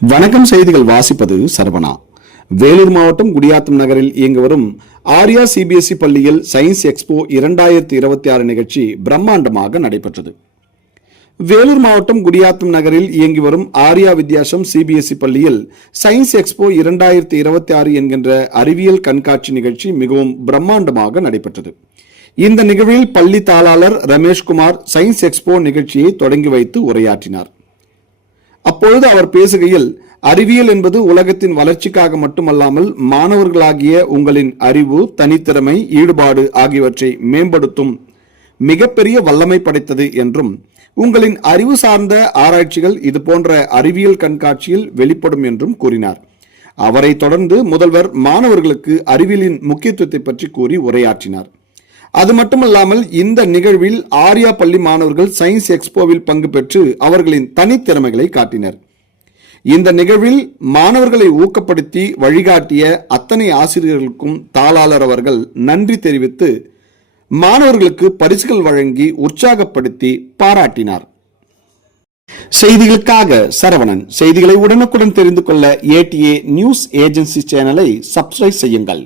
வணக்கம். செய்திகள் வாசிப்பது சரவணா. வேலூர் மாவட்டம் குடியாத்தம் நகரில் இயங்கி வரும் ஆர்யா சிபிஎஸ்இ பள்ளியில் சயின்ஸ் எக்ஸ்போ 2026 நிகழ்ச்சி பிரம்மாண்டமாக நடைபெற்றது. வேலூர் மாவட்டம் குடியாத்தம் நகரில் இயங்கி வரும் ஆர்யா வித்யாசம் சிபிஎஸ்இ பள்ளியில் சயின்ஸ் எக்ஸ்போ 2026 என்கின்ற அறிவியல் கண்காட்சி நிகழ்ச்சி மிகவும் பிரம்மாண்டமாக நடைபெற்றது. இந்த நிகழ்வில் பள்ளி தாளாளர் ரமேஷ்குமார் சயின்ஸ் எக்ஸ்போ நிகழ்ச்சியை தொடங்கி வைத்து உரையாற்றினார். அப்பொழுது அவர் பேசுகையில், அறிவியல் என்பது உலகத்தின் வளர்ச்சிக்காக மட்டுமல்லாமல் மாணவர்களாகிய உங்களின் அறிவு, தனித்திறமை, ஈடுபாடு ஆகியவற்றை மேம்படுத்தும் மிகப்பெரிய வல்லமை படைத்தது என்றும், உங்களின் அறிவு சார்ந்த ஆராய்ச்சிகள் இது போன்ற அறிவியல் கண்காட்சியில் வெளிப்படும் என்றும் கூறினார். அவரை தொடர்ந்து முதல்வர் மாணவர்களுக்கு அறிவியலின் முக்கியத்துவத்தை பற்றி கூறி உரையாற்றினார். அது மட்டுமல்லாமல் இந்த நிகழ்வில் ஆர்யா பள்ளி மாணவர்கள் சயின்ஸ் எக்ஸ்போவில் பங்கு பெற்று அவர்களின் தனித்திறமைகளை காட்டினர். இந்த நிகழ்வில் மாணவர்களை ஊக்கப்படுத்தி வழிகாட்டிய அத்தனை ஆசிரியர்களுக்கும் தாளாளர் அவர்கள் நன்றி தெரிவித்து மாணவர்களுக்கு பரிசுகள் வழங்கி உற்சாகப்படுத்தி பாராட்டினார். செய்திகளுக்காக சரவணன். செய்திகளை உடனுக்குடன் தெரிந்து கொள்ள ATA நியூஸ் ஏஜென்சி சேனலை சப்ஸ்கிரைப் செய்யுங்கள்.